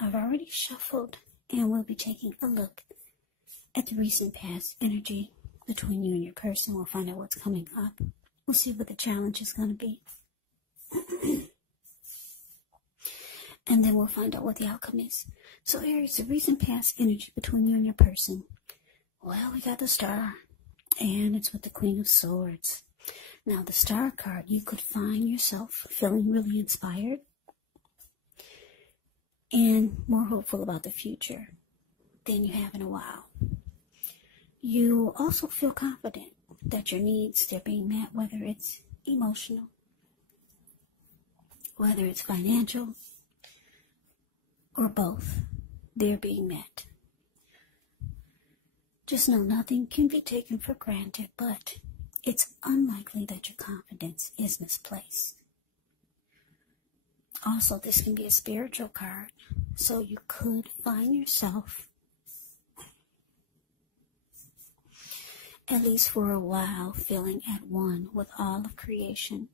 I've already shuffled, and we'll be taking a look at the recent past energy between you and your person. We'll find out what's coming up. We'll see what the challenge is going to be. And then we'll find out what the outcome is. So Aries, the recent past energy between you and your person. Well, we got the Star, and it's with the Queen of Swords. Now, the Star card, you could find yourself feeling really inspired and more hopeful about the future than you have in a while. You also feel confident that your needs, they're being met, whether it's emotional, whether it's financial, or both, they're being met. Just know nothing can be taken for granted, but it's unlikely that your confidence is misplaced. Also, this can be a spiritual card, so you could find yourself, at least for a while, feeling at one with all of creation.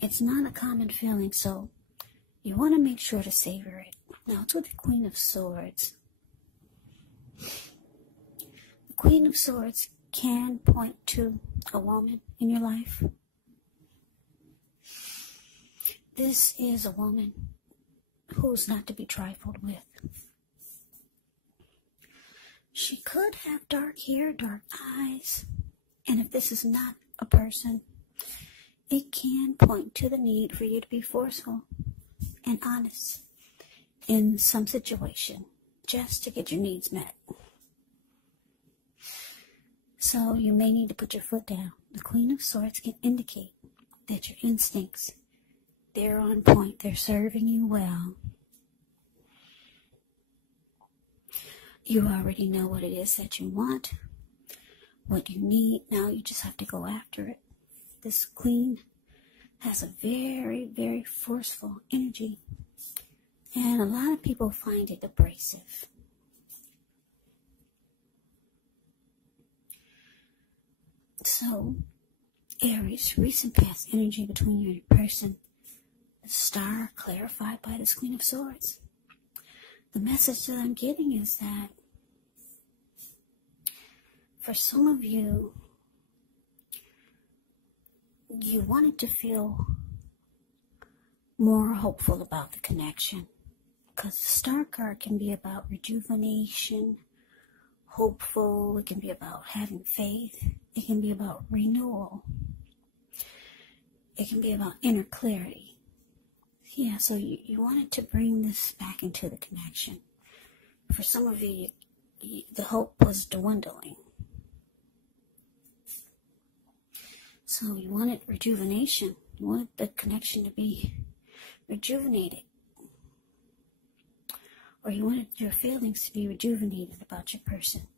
It's not a common feeling, so you want to make sure to savor it. Now, it's with the Queen of Swords. The Queen of Swords can point to a woman in your life. This is a woman who's not to be trifled with. She could have dark hair, dark eyes, and if this is not a person, it can point to the need for you to be forceful and honest in some situation just to get your needs met. So you may need to put your foot down. The Queen of Swords can indicate that your instincts, they're on point, they're serving you well. You already know what it is that you want, what you need. Now you just have to go after it. This Queen has a very, very forceful energy, and a lot of people find it abrasive. So, Aries, recent past energy between you and your person. The Star clarified by this Queen of Swords. The message that I'm getting is that for some of you, you wanted to feel more hopeful about the connection, because the Star card can be about rejuvenation, hopeful. It can be about having faith. It can be about renewal. It can be about inner clarity. Yeah, so you wanted to bring this back into the connection. For some of you, the hope was dwindling. So you wanted rejuvenation. You wanted the connection to be rejuvenated. Or you wanted your feelings to be rejuvenated about your person.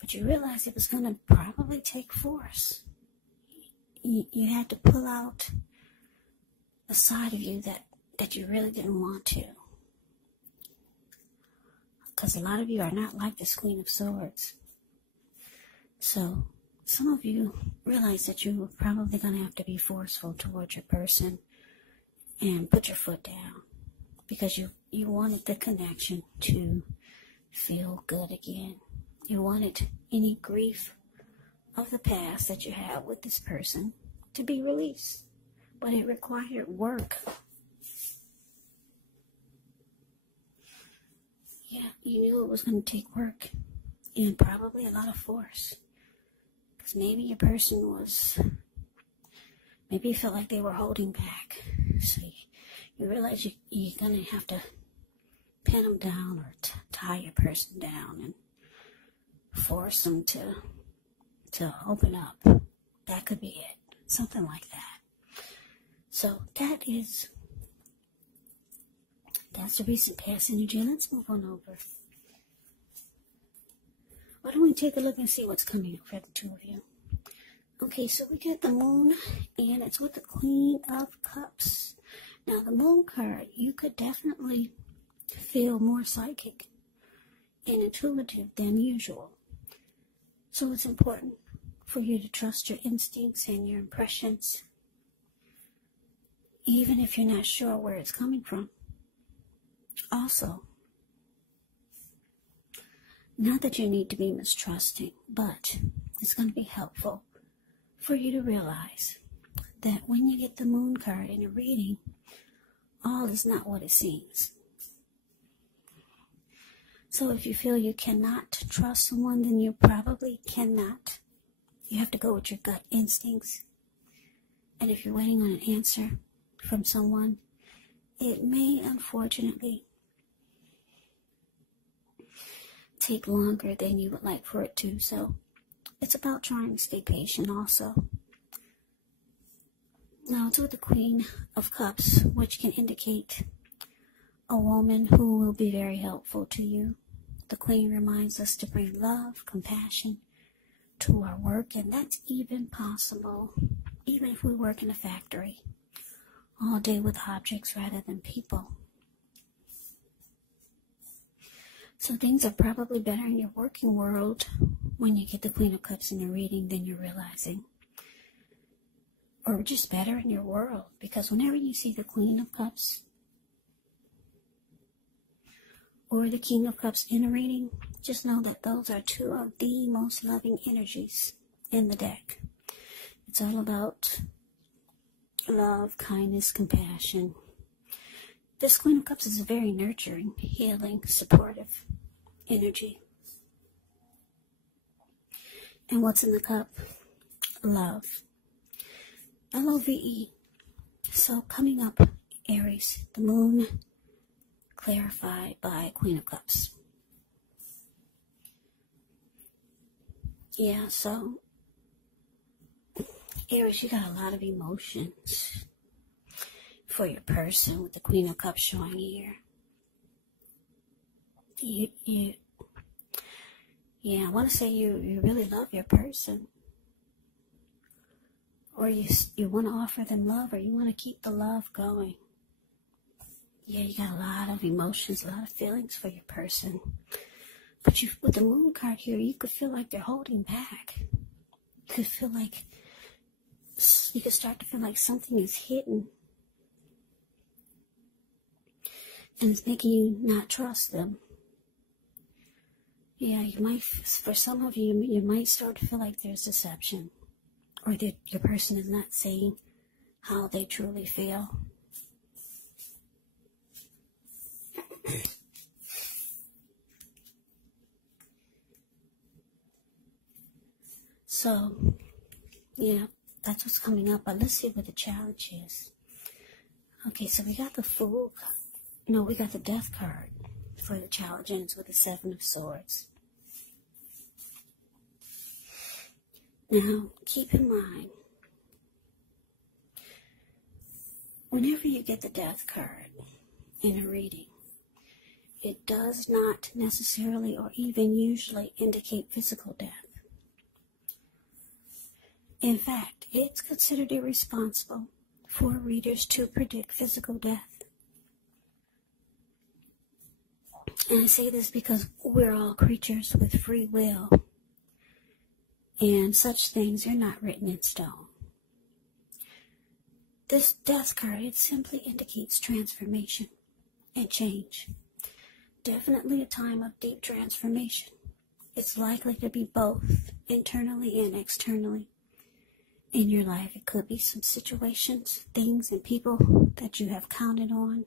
But you realized it was going to probably take force. You had to pull out a side of you that you really didn't want to. Because a lot of you are not like this Queen of Swords. So some of you realize that you were probably going to have to be forceful towards your person and put your foot down, because you wanted the connection to feel good again. You wanted any grief of the past that you had with this person to be released, but it required work. Yeah, you knew it was going to take work and probably a lot of force. Because maybe your person was, maybe you felt like they were holding back. So you realize you're going to have to pin them down or tie your person down and force them to open up. That could be it. Something like that. So that's the recent past energy. Let's move on over. Why don't we take a look and see what's coming up for the two of you? Okay, so we got the Moon, and it's with the Queen of Cups. Now, the Moon card, you could definitely feel more psychic and intuitive than usual. So it's important for you to trust your instincts and your impressions, even if you're not sure where it's coming from. Also, not that you need to be mistrusting, but it's going to be helpful for you to realize that when you get the moon card in a reading, all is not what it seems. So if you feel you cannot trust someone, then you probably cannot. You have to go with your gut instincts. And if you're waiting on an answer from someone, it may unfortunately take longer than you would like for it to. So it's about trying to stay patient also. Now it's with the Queen of Cups, which can indicate a woman who will be very helpful to you. The Queen reminds us to bring love, compassion to our work, and that's even possible, even if we work in a factory all day with objects rather than people. So things are probably better in your working world when you get the Queen of Cups in a reading than you're realizing. Or just better in your world, because whenever you see the Queen of Cups or the King of Cups in a reading, just know that those are two of the most loving energies in the deck. It's all about love, kindness, compassion. This Queen of Cups is a very nurturing, healing, supportive energy. And what's in the cup? Love. Love. So coming up, Aries, the moon clarified by Queen of Cups. Yeah, so Aries, you got a lot of emotions for your person with the Queen of Cups showing here. I want to say you really love your person. Or you want to offer them love, or you want to keep the love going. Yeah, you got a lot of emotions, a lot of feelings for your person. But with the moon card here, you could feel like they're holding back. You could start to feel like something is hidden. And it's making you not trust them. Yeah, for some of you, you might start to feel like there's deception. Or that your person is not saying how they truly feel. So, yeah, that's what's coming up. But let's see what the challenge is. Okay, so we got the Fool. No, we got the Death card for the challenge, and it's with the Seven of Swords. Now, keep in mind, whenever you get the Death card in a reading, it does not necessarily or even usually indicate physical death. In fact, it's considered irresponsible for readers to predict physical death. And I say this because we're all creatures with free will. And such things are not written in stone. This Death card, it simply indicates transformation and change. Definitely a time of deep transformation. It's likely to be both internally and externally in your life. It could be some situations, things, and people that you have counted on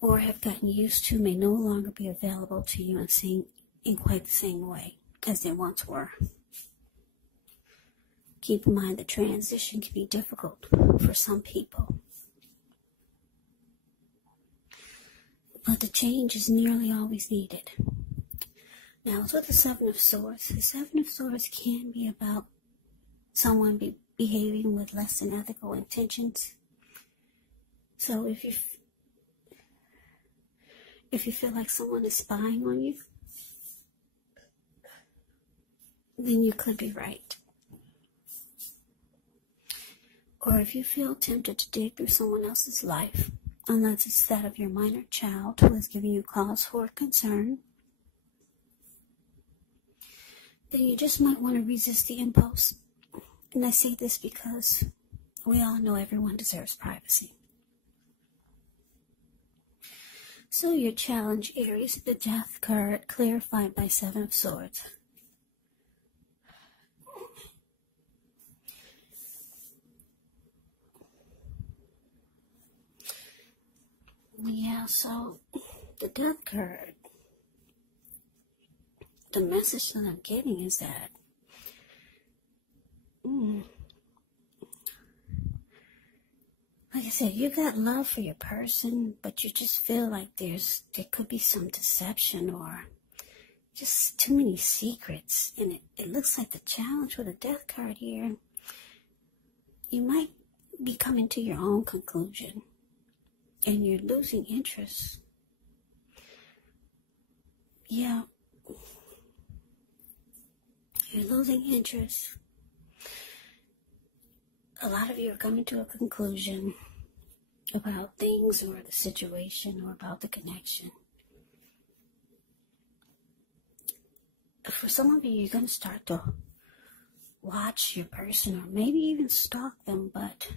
or have gotten used to may no longer be available to you and seen in quite the same way as they once were. Keep in mind the transition can be difficult for some people. But the change is nearly always needed. Now, it's with the Seven of Swords. The Seven of Swords can be about someone behaving with less than ethical intentions. So if you feel like someone is spying on you, then you could be right. Or if you feel tempted to dig through someone else's life, unless it's that of your minor child who is giving you cause for concern, then you just might want to resist the impulse. And I say this because we all know everyone deserves privacy. So your challenge, Aries, the Death card, clarified by Seven of Swords. Yeah, so the Death card, the message that I'm getting is that like I said, you got love for your person, but you just feel like there could be some deception or just too many secrets. And it looks like the challenge with the Death card here, you might be coming to your own conclusion and you're losing interest. Yeah. You're losing interest. A lot of you are coming to a conclusion about things or the situation or about the connection. For some of you, you're going to start to watch your person or maybe even stalk them, but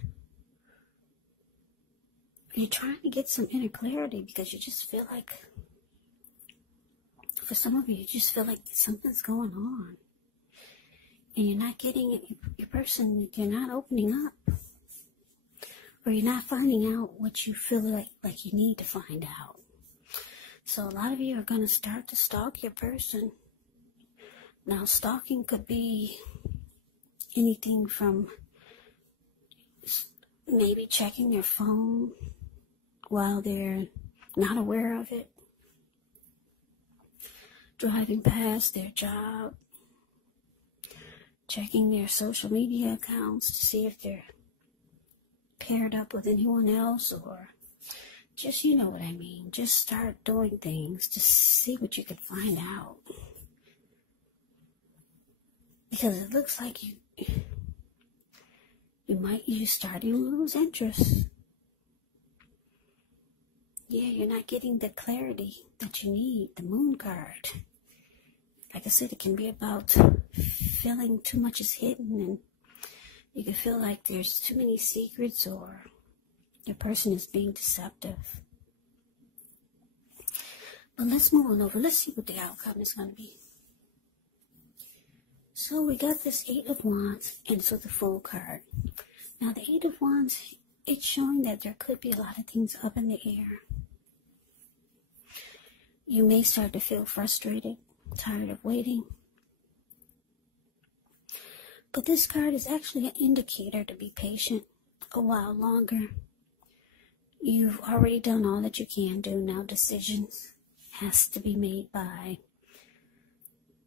you're trying to get some inner clarity because you just feel like, for some of you, you just feel like something's going on. And you're not getting it, your person, you're not opening up. Or you're not finding out what you feel like you need to find out. So a lot of you are going to start to stalk your person. Now, stalking could be anything from maybe checking their phone while they're not aware of it, driving past their job, checking their social media accounts to see if they're paired up with anyone else, or just, you know what I mean, just start doing things to see what you can find out. Because it looks like you're starting to lose interest. Yeah, you're not getting the clarity that you need, the Moon card. Like I said, it can be about feeling too much is hidden, and you can feel like there's too many secrets or your person is being deceptive. But let's move on over. Let's see what the outcome is going to be. So we got this Eight of Wands and so the Fool card. Now the Eight of Wands, it's showing that there could be a lot of things up in the air. You may start to feel frustrated, tired of waiting. But this card is actually an indicator to be patient a while longer. You've already done all that you can do. Now decisions has to be made by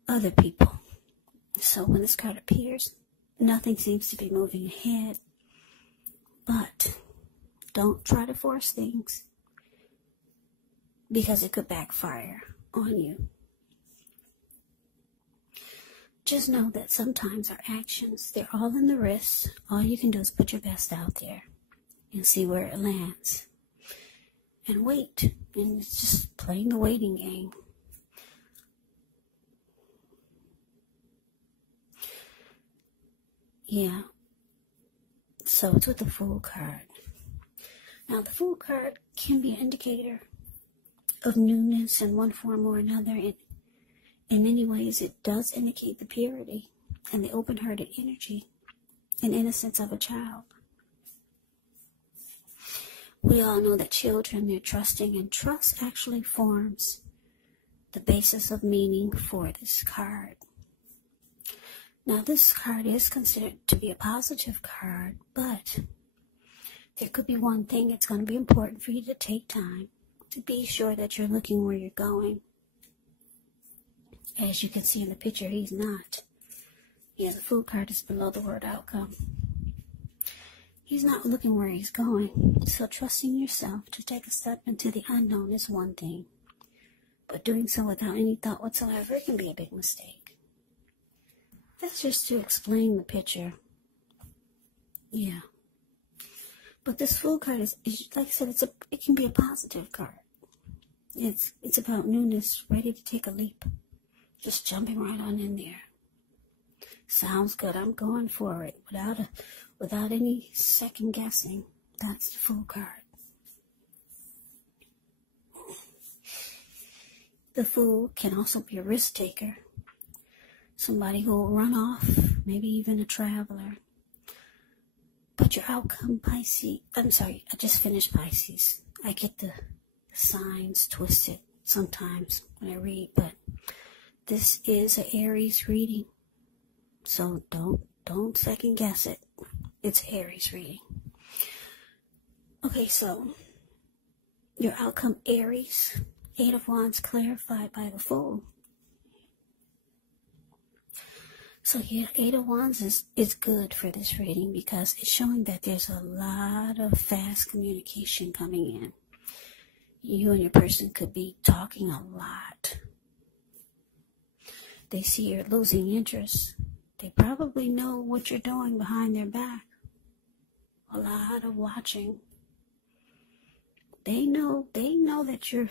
other people. So when this card appears, nothing seems to be moving ahead. But don't try to force things, because it could backfire on you. Just know that sometimes our actions, they're all in the wrist. All you can do is put your best out there and see where it lands. And wait. And it's just playing the waiting game. Yeah. So it's with the Fool card. Now the Fool card can be an indicator of newness in one form or another. In many ways, it does indicate the purity and the open-hearted energy and innocence of a child. We all know that children, they're trusting, and trust actually forms the basis of meaning for this card. Now, this card is considered to be a positive card, but there could be one thing. It's going to be important for you to take time to be sure that you're looking where you're going. As you can see in the picture, he's not. Yeah, the Fool card is below the word outcome. He's not looking where he's going. So trusting yourself to take a step into the unknown is one thing. But doing so without any thought whatsoever can be a big mistake. That's just to explain the picture. Yeah. But this Fool card is like I said, it can be a positive card. It's about newness, ready to take a leap. Just jumping right on in there. Sounds good. I'm going for it without any second guessing. That's the Fool card. The Fool can also be a risk taker. Somebody who will run off, maybe even a traveler. But your outcome, Pisces, I'm sorry, I just finished Pisces. I get the signs twisted sometimes when I read, but this is an Aries reading. So don't second guess it. It's Aries reading. Okay, so your outcome, Aries, 8 of Wands clarified by the Fool. So yeah, 8 of Wands is good for this reading because it's showing that there's a lot of fast communication coming in. You and your person could be talking a lot. They see you're losing interest. They probably know what you're doing behind their back. A lot of watching. They know that you're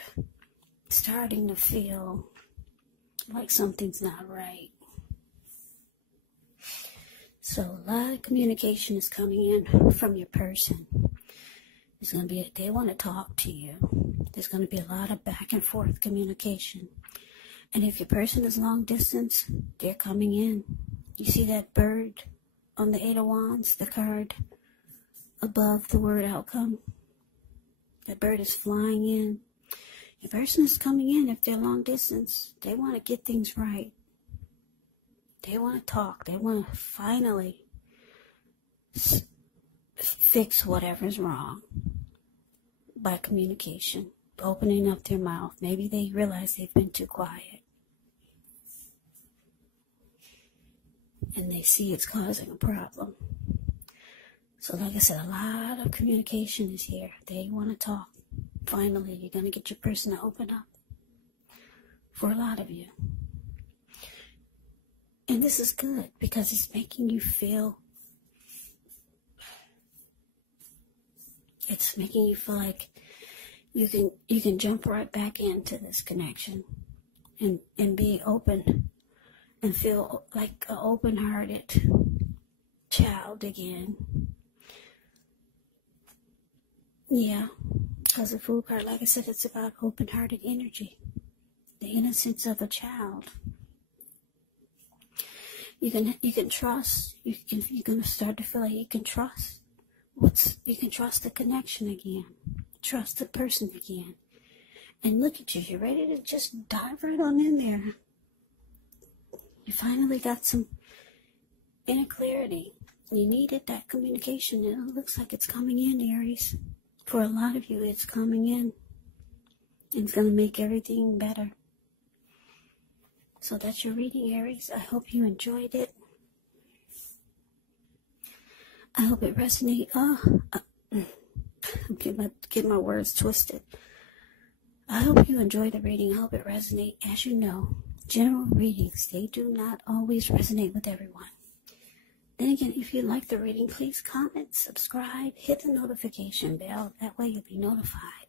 starting to feel like something's not right. So a lot of communication is coming in from your person. There's going to be, they want to talk to you. There's going to be a lot of back and forth communication. And if your person is long distance, they're coming in. You see that bird on the 8 of Wands, the card above the word outcome? That bird is flying in. Your person is coming in if they're long distance. They want to get things right. They want to talk. They want to finally fix whatever's wrong by communication, opening up their mouth. Maybe they realize they've been too quiet. And they see it's causing a problem. So like I said, a lot of communication is here. They want to talk. Finally, you're going to get your person to open up. For a lot of you. And this is good because it's making you feel, it's making you feel like you can jump right back into this connection and be open and feel like an open-hearted child again. Yeah, because the Fool card, like I said, it's about open-hearted energy, the innocence of a child. You can trust. You're gonna start to feel like you can trust. You can trust the connection again, trust the person again, and look at you. You're ready to just dive right on in there. You finally got some inner clarity. You needed that communication, and it looks like it's coming in, Aries. For a lot of you, it's coming in, and it's gonna make everything better. So that's your reading, Aries. I hope you enjoyed it. I hope it resonates. I'm getting my words twisted. I hope you enjoyed the reading. I hope it resonates. As you know, general readings, they do not always resonate with everyone. Then again, if you like the reading, please comment, subscribe, hit the notification bell. That way you'll be notified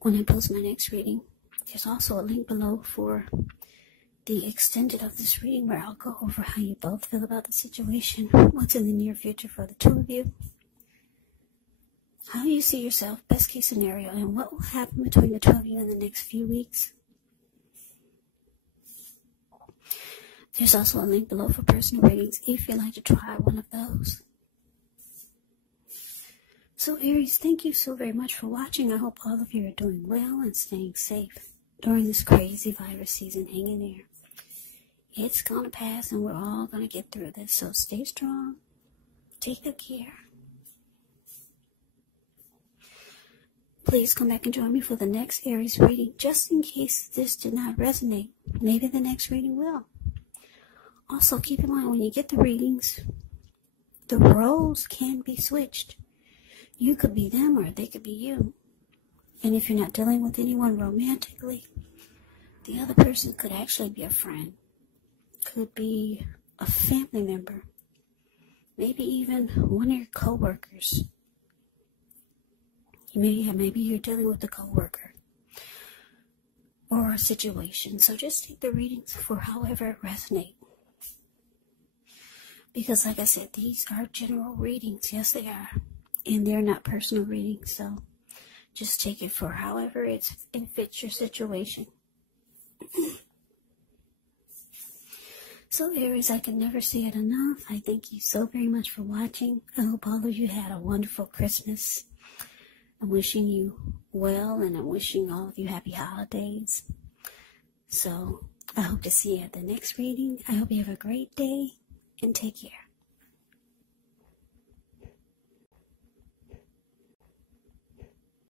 when I post my next reading. There's also a link below for the extended of this reading where I'll go over how you both feel about the situation, what's in the near future for the two of you, how you see yourself, best case scenario, and what will happen between the two of you in the next few weeks. There's also a link below for personal readings if you'd like to try one of those. So Aries, thank you so very much for watching. I hope all of you are doing well and staying safe during this crazy virus season. Hang in there. It's going to pass and we're all going to get through this. So stay strong. Take good care. Please come back and join me for the next Aries reading. Just in case this did not resonate, maybe the next reading will. Also, keep in mind when you get the readings, the roles can be switched. You could be them or they could be you. And if you're not dealing with anyone romantically, the other person could actually be a friend. Could be a family member. Maybe even one of your co-workers. Maybe you're dealing with a co-worker. Or a situation. So just take the readings for however it resonates. Because like I said, these are general readings. Yes, they are. And they're not personal readings. So Just take it for however it fits your situation. So Aries, I can never say it enough. I thank you so very much for watching. I hope all of you had a wonderful Christmas. I'm wishing you well, and I'm wishing all of you happy holidays. So I hope to see you at the next reading. I hope you have a great day, and take care.